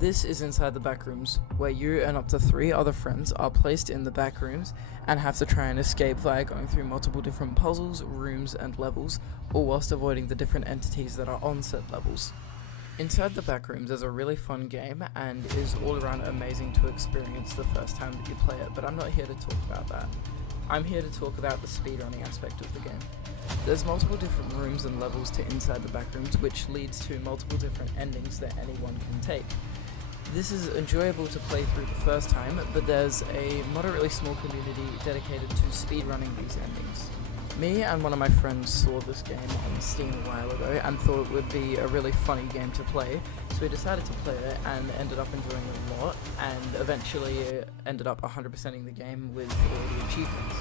This is inside the backrooms, where you and up to 3 other friends are placed in the backrooms and have to try and escape via going through multiple different puzzles, rooms, and levels, all whilst avoiding the different entities that are on said levels. Inside the backrooms is a really fun game and is all around amazing to experience the first time that you play it, but I'm not here to talk about that. I'm here to talk about the speedrunning aspect of the game. There's multiple different rooms and levels to inside the backrooms, which leads to multiple different endings that anyone can take. This is enjoyable to play through the first time, but there's a moderately small community dedicated to speedrunning these endings. Me and one of my friends saw this game on Steam a while ago and thought it would be a really funny game to play, so we decided to play it and ended up enjoying it a lot, and eventually ended up 100%ing the game with all the achievements.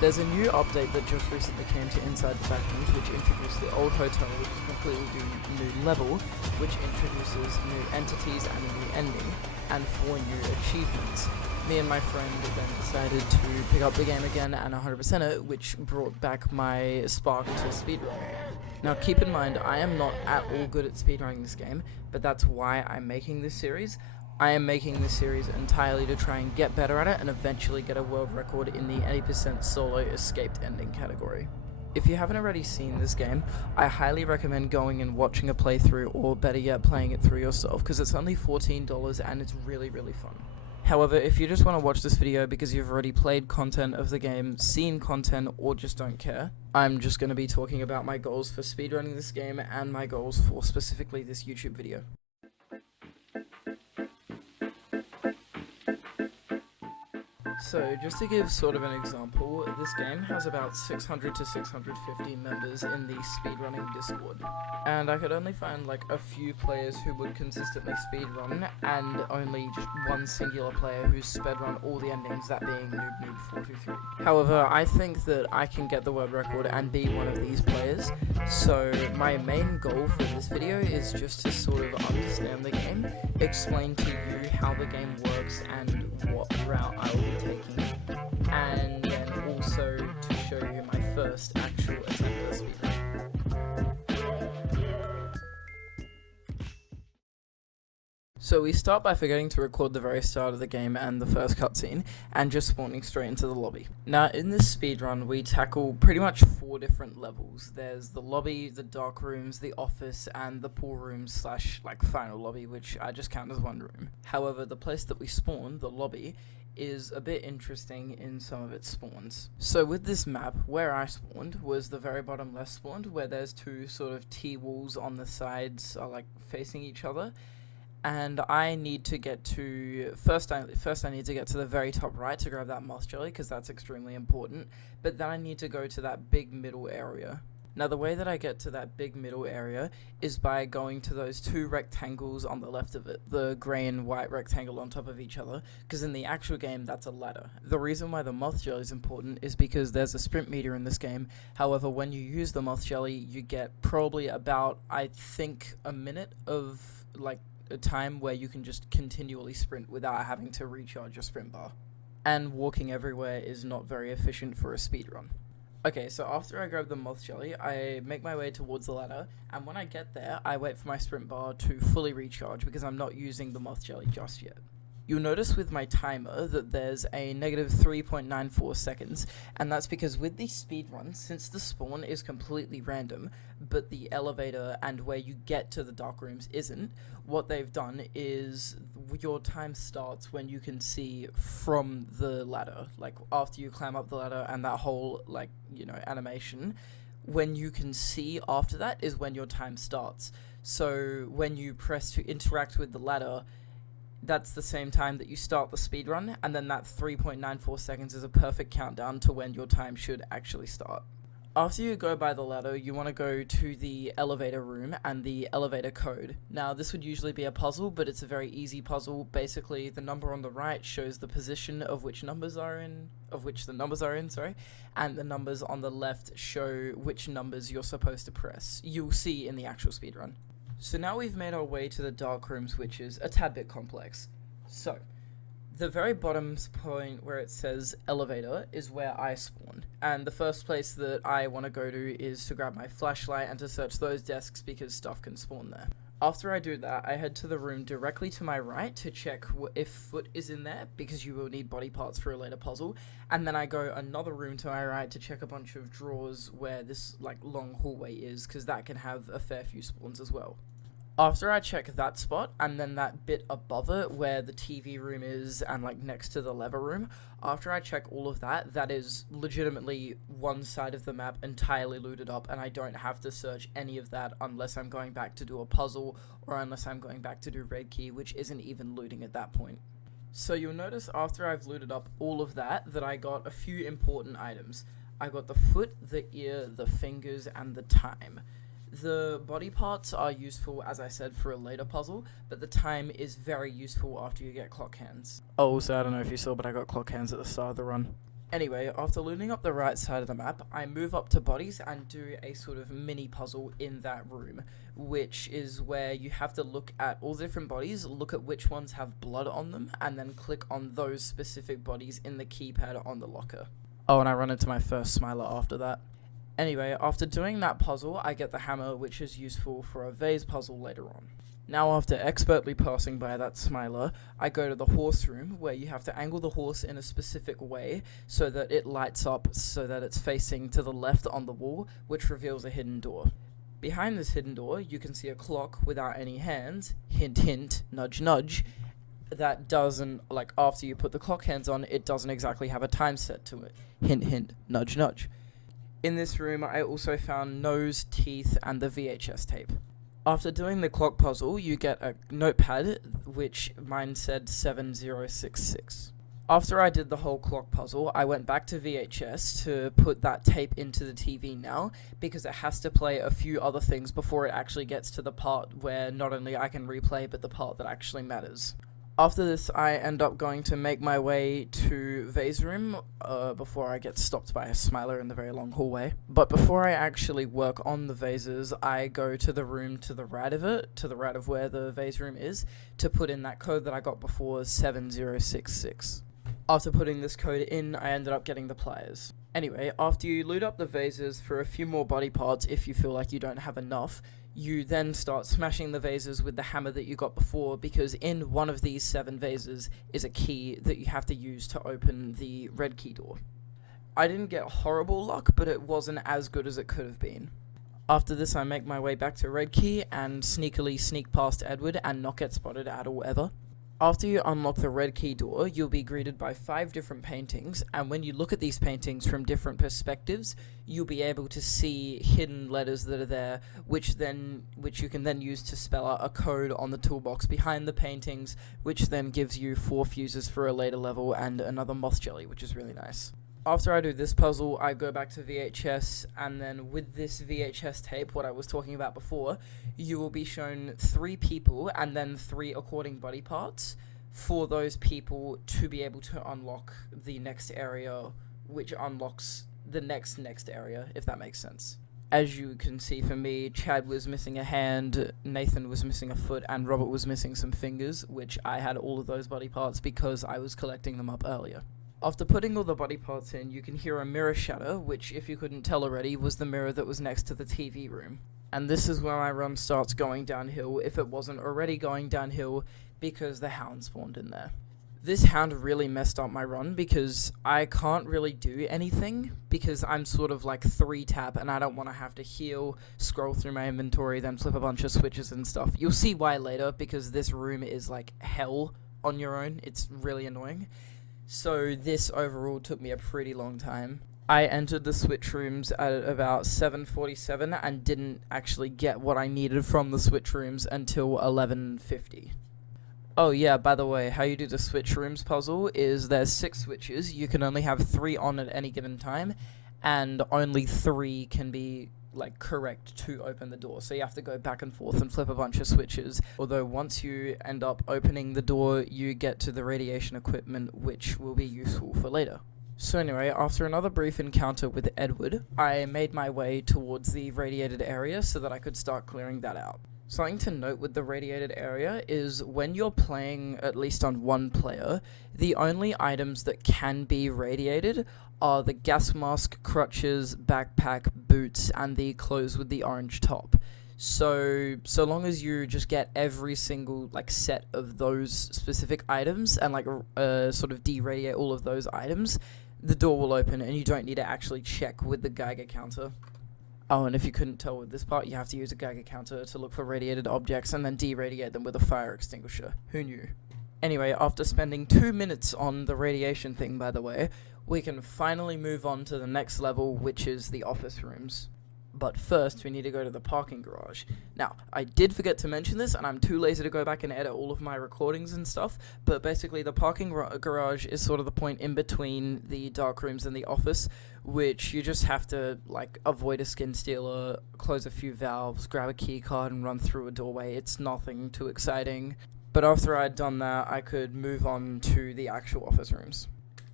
There's a new update that just recently came to Inside the Backrooms, which introduced the old hotel, which is a completely new level, which introduces new entities and a new ending, and 4 new achievements. Me and my friend then decided to pick up the game again and 100% it, which brought back my spark to speedrunning. Now keep in mind, I am not at all good at speedrunning this game, but that's why I'm making this series. I am making this series entirely to try and get better at it and eventually get a world record in the 80% solo escaped ending category. If you haven't already seen this game, I highly recommend going and watching a playthrough, or better yet playing it through yourself, because it's only $14 and it's really fun. However, if you just want to watch this video because you've already played content of the game, seen content, or just don't care, I'm just going to be talking about my goals for speedrunning this game and my goals for specifically this YouTube video. So, just to give sort of an example, this game has about 600 to 650 members in the speedrunning Discord, and I could only find like a few players who would consistently speedrun, and only just one singular player who's speedrun all the endings, that being Noob423. However, I think that I can get the world record and be one of these players, so my main goal for this video is just to sort of understand the game, explain to you how the game works and what route I will be taking, and then also to show you my first actual attempt at speedrun. So we start by forgetting to record the very start of the game and the first cutscene, and just spawning straight into the lobby. Now in this speedrun we tackle pretty much 4 different levels. There's the lobby, the dark rooms, the office, and the pool rooms slash like final lobby, which I just count as one room. However, the place that we spawn, the lobby, is a bit interesting in some of its spawns. So with this map, where I spawned was the very bottom left spawned, where there's 2 sort of T-walls on the sides are like facing each other, and I need to get to, first I need to get to the very top right to grab that moth jelly, because that's extremely important, but then I need to go to that big middle area. Now the way that I get to that big middle area is by going to those 2 rectangles on the left of it, the grey and white rectangle on top of each other, because in the actual game that's a ladder. The reason why the moth jelly is important is because there's a sprint meter in this game. However, when you use the moth jelly, you get probably about, I think, a minute of like a time where you can just continually sprint without having to recharge your sprint bar. And walking everywhere is not very efficient for a speedrun. Okay, so after I grab the moth jelly, I make my way towards the ladder, and when I get there, I wait for my sprint bar to fully recharge because I'm not using the moth jelly just yet. You'll notice with my timer that there's a negative 3.94 seconds, and that's because with the speedrun, since the spawn is completely random, but the elevator and where you get to the dark rooms isn't, what they've done is your time starts when you can see from the ladder, like after you climb up the ladder and that whole, like, you know, animation. When you can see after that is when your time starts. So when you press to interact with the ladder, that's the same time that you start the speedrun, and then that 3.94 seconds is a perfect countdown to when your time should actually start. After you go by the ladder, you want to go to the elevator room and the elevator code. Now this would usually be a puzzle, but it's a very easy puzzle. Basically, the number on the right shows the position of which the numbers are in, and the numbers on the left show which numbers you're supposed to press. You'll see in the actual speedrun. So now we've made our way to the dark rooms, which is a tad bit complex. So, the very bottom point where it says elevator is where I spawned, and the first place that I want to go to is to grab my flashlight and to search those desks because stuff can spawn there. After I do that, I head to the room directly to my right to check if foot is in there, because you will need body parts for a later puzzle. And then I go another room to my right to check a bunch of drawers where this like long hallway is, because that can have a fair few spawns as well. After I check that spot, and then that bit above it where the TV room is and like next to the lever room, after I check all of that, that is legitimately one side of the map entirely looted up, and I don't have to search any of that unless I'm going back to do a puzzle, or unless I'm going back to do red key, which isn't even looting at that point. So you'll notice after I've looted up all of that I got a few important items. I got the foot, the ear, the fingers, and the time. The body parts are useful, as I said, for a later puzzle, but the time is very useful after you get clock hands. Oh, also, I don't know if you saw, but I got clock hands at the start of the run. Anyway, after looting up the right side of the map, I move up to bodies and do a sort of mini puzzle in that room, which is where you have to look at all the different bodies, look at which ones have blood on them, and then click on those specific bodies in the keypad on the locker. Oh, and I run into my first smiler after that. Anyway, after doing that puzzle, I get the hammer, which is useful for a vase puzzle later on. Now, after expertly passing by that smiler, I go to the horse room, where you have to angle the horse in a specific way so that it lights up so that it's facing to the left on the wall, which reveals a hidden door. Behind this hidden door, you can see a clock without any hands, hint hint, nudge nudge, that doesn't, like, after you put the clock hands on, it doesn't exactly have a time set to it, hint hint, nudge nudge. In this room, I also found nose, teeth, and the VHS tape. After doing the clock puzzle, you get a notepad, which mine said 7066. After I did the whole clock puzzle, I went back to VHS to put that tape into the TV now, because it has to play a few other things before it actually gets to the part where not only I can replay, but the part that actually matters. After this, I end up going to make my way to vase room before I get stopped by a smiler in the very long hallway. But before I actually work on the vases, I go to the room to the right of it, to the right of where the vase room is, to put in that code that I got before, 7066. After putting this code in, I ended up getting the pliers. Anyway, after you loot up the vases for a few more body parts if you feel like you don't have enough, you then start smashing the vases with the hammer that you got before, because in one of these 7 vases is a key that you have to use to open the red key door. I didn't get horrible luck, but it wasn't as good as it could have been. After this, I make my way back to red key and sneakily sneak past Edward and not get spotted at all ever. After you unlock the red key door, you'll be greeted by 5 different paintings, and when you look at these paintings from different perspectives, you'll be able to see hidden letters that are there, which you can then use to spell out a code on the toolbox behind the paintings, which then gives you 4 fuses for a later level and another moth jelly, which is really nice. After I do this puzzle, I go back to VHS, and then with this VHS tape, what I was talking about before, you will be shown 3 people and then 3 according body parts for those people to be able to unlock the next area, which unlocks the next area, if that makes sense. As you can see for me, Chad was missing a hand, Nathan was missing a foot, and Robert was missing some fingers, which I had all of those body parts because I was collecting them up earlier. After putting all the body parts in, you can hear a mirror shatter, which, if you couldn't tell already, was the mirror that was next to the TV room. And this is where my run starts going downhill, if it wasn't already going downhill, because the hound spawned in there. This hound really messed up my run, because I can't really do anything, because I'm sort of like 3-tap, and I don't want to have to heal, scroll through my inventory, then flip a bunch of switches and stuff. You'll see why later, because this room is like hell on your own. It's really annoying. So this overall took me a pretty long time. I entered the switch rooms at about 7:47 and didn't actually get what I needed from the switch rooms until 11:50. Oh yeah, by the way, how you do the switch rooms puzzle is there's 6 switches. You can only have 3 on at any given time, and only 3 can be like correct to open the door, so you have to go back and forth and flip a bunch of switches. Although once you end up opening the door, you get to the radiation equipment, which will be useful for later. So anyway, after another brief encounter with Edward, I made my way towards the radiated area so that I could start clearing that out. Something to note with the radiated area is when you're playing, at least on one player, the only items that can be radiated are the gas mask, crutches, backpack, boots, and the clothes with the orange top. So long as you just get every single like set of those specific items and like sort of deradiate all of those items, the door will open and you don't need to actually check with the Geiger counter. Oh, and if you couldn't tell with this part, you have to use a Geiger counter to look for radiated objects and then deradiate them with a fire extinguisher. Who knew? Anyway, after spending 2 minutes on the radiation thing, by the way, we can finally move on to the next level, which is the office rooms. But first, we need to go to the parking garage. Now, I did forget to mention this, and I'm too lazy to go back and edit all of my recordings and stuff, but basically the parking garage is sort of the point in between the dark rooms and the office, which you just have to, like, avoid a skin stealer, close a few valves, grab a key card, and run through a doorway. It's nothing too exciting. But after I'd done that, I could move on to the actual office rooms.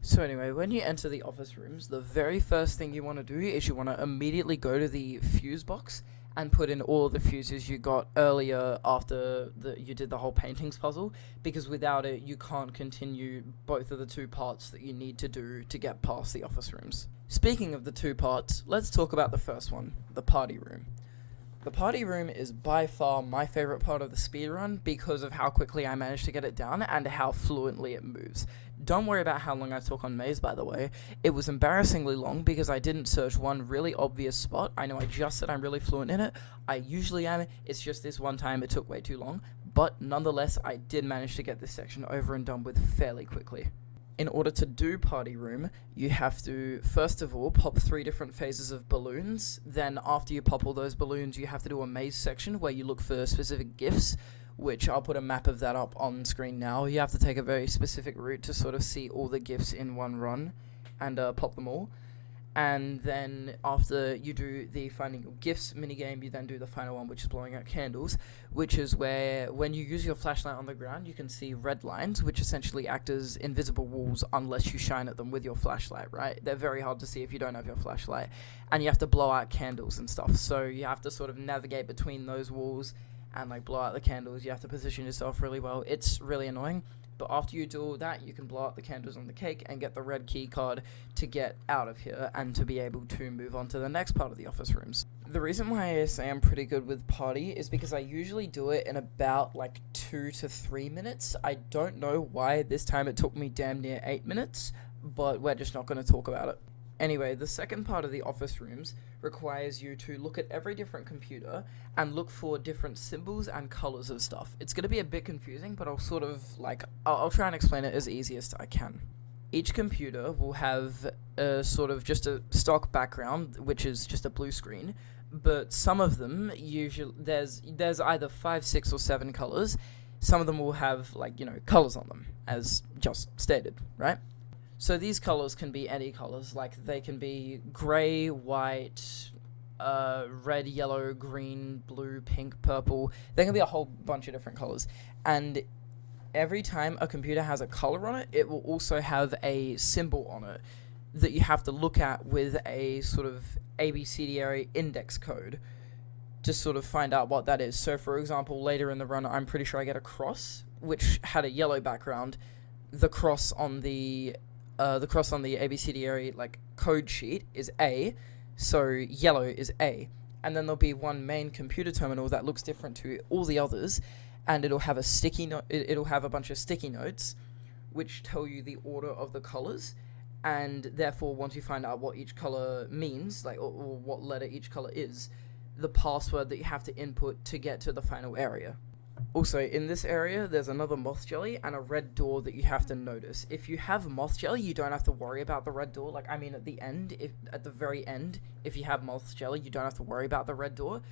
So anyway, when you enter the office rooms, the very first thing you want to do is you want to immediately go to the fuse box and put in all the fuses you got earlier after you did the whole paintings puzzle, because without it, you can't continue both of the two parts that you need to do to get past the office rooms. Speaking of the two parts, let's talk about the first one, the party room. The party room is by far my favorite part of the speedrun because of how quickly I managed to get it done and how fluently it moves. Don't worry about how long I took on Maze, by the way. It was embarrassingly long because I didn't search one really obvious spot. I know I just said I'm really fluent in it. I usually am. It's just this one time it took way too long. But nonetheless, I did manage to get this section over and done with fairly quickly. In order to do party room, you have to, first of all, pop 3 different phases of balloons. Then after you pop all those balloons, you have to do a maze section where you look for specific gifts, which I'll put a map of that up on screen now. You have to take a very specific route to sort of see all the gifts in one run and pop them all. And then after you do the finding your gifts minigame, you then do the final one, which is blowing out candles, which is where when you use your flashlight on the ground, you can see red lines, which essentially act as invisible walls unless you shine at them with your flashlight, right? They're very hard to see if you don't have your flashlight. And you have to blow out candles and stuff, so you have to sort of navigate between those walls and like blow out the candles. You have to position yourself really well. It's really annoying. But after you do all that, you can blow out the candles on the cake and get the red key card to get out of here and to be able to move on to the next part of the office rooms. The reason why I say I'm pretty good with party is because I usually do it in about like 2 to 3 minutes. I don't know why this time it took me damn near 8 minutes, but we're just not going to talk about it. Anyway, the second part of the office rooms requires you to look at every different computer and look for different symbols and colors of stuff. It's going to be a bit confusing, but I'll try and explain it as easiest I can. Each computer will have a sort of just a stock background, which is just a blue screen, but some of them, usually there's either 5, 6, or 7 colors. Some of them will have, colors on them, as just stated, right? So these colors can be any colors, like they can be gray, white, red, yellow, green, blue, pink, purple. There can be a whole bunch of different colors. And every time a computer has a color on it, it will also have a symbol on it that you have to look at with a sort of ABCDary index code to sort of find out what that is. So for example, later in the run, I'm pretty sure I get a cross, which had a yellow background. The cross on the ABCDary code sheet is A, so yellow is A. And then there'll be one main computer terminal that looks different to all the others, and it'll have a sticky note. It'll have a bunch of sticky notes, which tell you the order of the colors, and therefore once you find out what each color means, or what letter each color is, the password that you have to input to get to the final area. Also, in this area, there's another moth jelly and a red door that you have to notice. If you have moth jelly, you don't have to worry about the red door. At the very end, if you have moth jelly, you don't have to worry about the red door.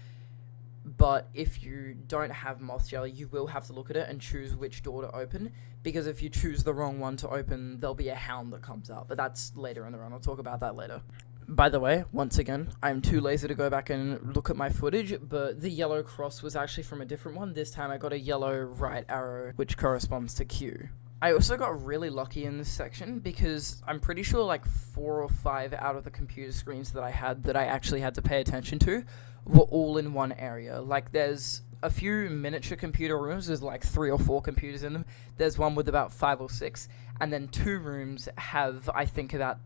But if you don't have moth jelly, you will have to look at it and choose which door to open, because if you choose the wrong one to open, there'll be a hound that comes out. But that's later in the run. I'll talk about that later. By the way, once again, I'm too lazy to go back and look at my footage, but the yellow cross was actually from a different one. This time I got a yellow right arrow, which corresponds to Q. I also got really lucky in this section because I'm pretty sure 4 or 5 out of the computer screens that I had that I actually had to pay attention to were all in one area. There's a few miniature computer rooms with 3 or 4 computers in them. There's one with about 5 or 6, and then 2 rooms have, I think, about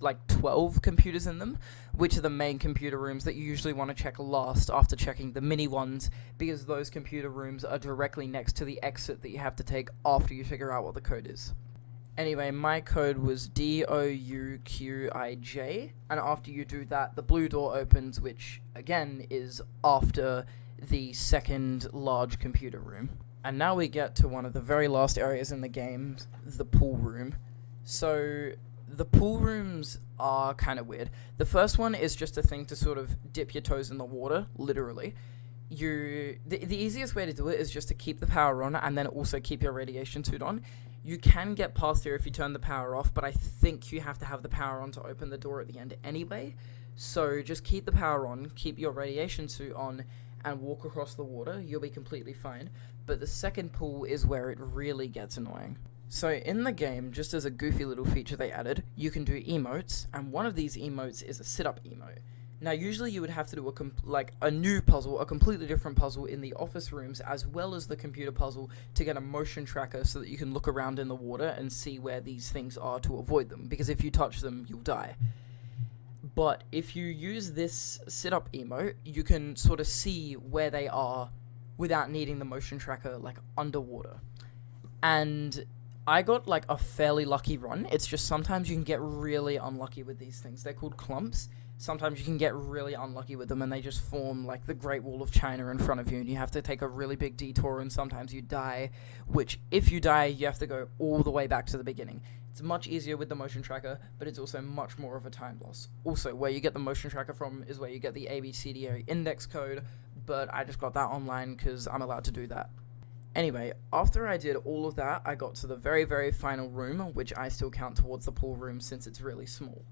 like 12 computers in them, which are the main computer rooms that you usually want to check last after checking the mini ones, because those computer rooms are directly next to the exit that you have to take after you figure out what the code is. Anyway, my code was DOUQIJ, and after you do that, the blue door opens, which again is after the second large computer room. And now we get to one of the very last areas in the game, the pool room. So the pool rooms are kind of weird. The first one is just a thing to sort of dip your toes in the water, literally. The easiest way to do it is just to keep the power on and then also keep your radiation suit on. You can get past here if you turn the power off, but I think you have to have the power on to open the door at the end anyway. So just keep the power on, keep your radiation suit on, and walk across the water. You'll be completely fine. But the second pool is where it really gets annoying. So in the game, just as a goofy little feature they added, you can do emotes, and one of these emotes is a sit-up emote. Now, usually you would have to do a new puzzle, a completely different puzzle in the office rooms, as well as the computer puzzle, to get a motion tracker so that you can look around in the water and see where these things are to avoid them, because if you touch them, you'll die. But if you use this sit-up emote, you can sort of see where they are without needing the motion tracker, like, underwater. And I got, like, a fairly lucky run. It's just sometimes you can get really unlucky with these things. They're called clumps. Sometimes you can get really unlucky with them and they just form like the Great Wall of China in front of you and you have to take a really big detour, and sometimes you die, which if you die you have to go all the way back to the beginning. It's much easier with the motion tracker, but it's also much more of a time loss. Also, where you get the motion tracker from is where you get the ABCDA index code, but I just got that online because I'm allowed to do that. Anyway, after I did all of that, I got to the very, very final room, which I still count towards the pool room since it's really small.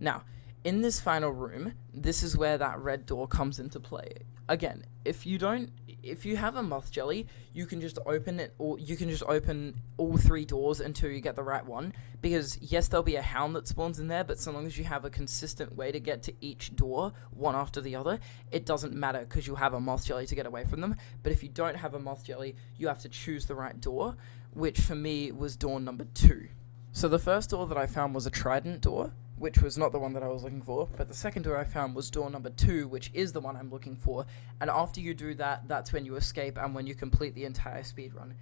Now, in this final room, this is where that red door comes into play. Again, if you have a moth jelly, you can just open it, or you can just open all 3 doors until you get the right one, because yes, there'll be a hound that spawns in there, but so long as you have a consistent way to get to each door, one after the other, it doesn't matter, because you'll have a moth jelly to get away from them. But if you don't have a moth jelly, you have to choose the right door, which for me was door number 2. So the first door that I found was a trident door, which was not the one that I was looking for, but the second door I found was door number 2, which is the one I'm looking for, and after you do that, that's when you escape and when you complete the entire speedrun.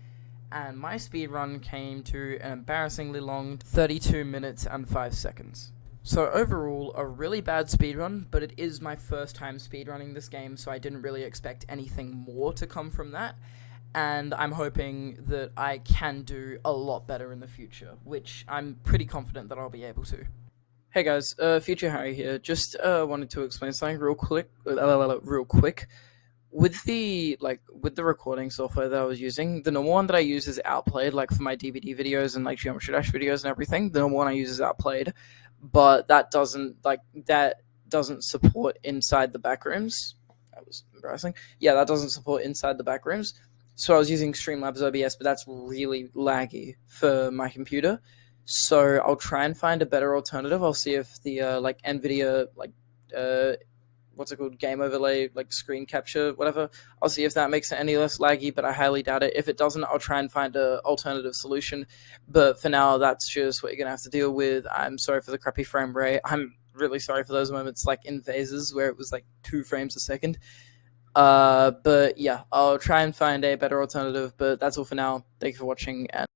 And my speedrun came to an embarrassingly long 32 minutes and 5 seconds. So overall, a really bad speedrun, but it is my first time speedrunning this game, so I didn't really expect anything more to come from that, and I'm hoping that I can do a lot better in the future, which I'm pretty confident that I'll be able to. Hey guys, Future Harry here. Just wanted to explain something real quick. With the recording software that I was using, the normal one that I use is Outplayed, like for my DVD videos and like Geometry Dash videos and everything. The normal one I use is Outplayed, but that doesn't support inside the backrooms. That was embarrassing. Yeah, that doesn't support inside the backrooms. So I was using Streamlabs OBS, but that's really laggy for my computer. So I'll try and find a better alternative. I'll see if the NVIDIA what's it called, game overlay, like screen capture, whatever. I'll see if that makes it any less laggy, but I highly doubt it. If it doesn't, I'll try and find an alternative solution. But for now, that's just what you're gonna have to deal with. I'm sorry for the crappy frame rate. I'm really sorry for those moments like in phases where it was like 2 frames a second. But yeah, I'll try and find a better alternative. But that's all for now. Thank you for watching. And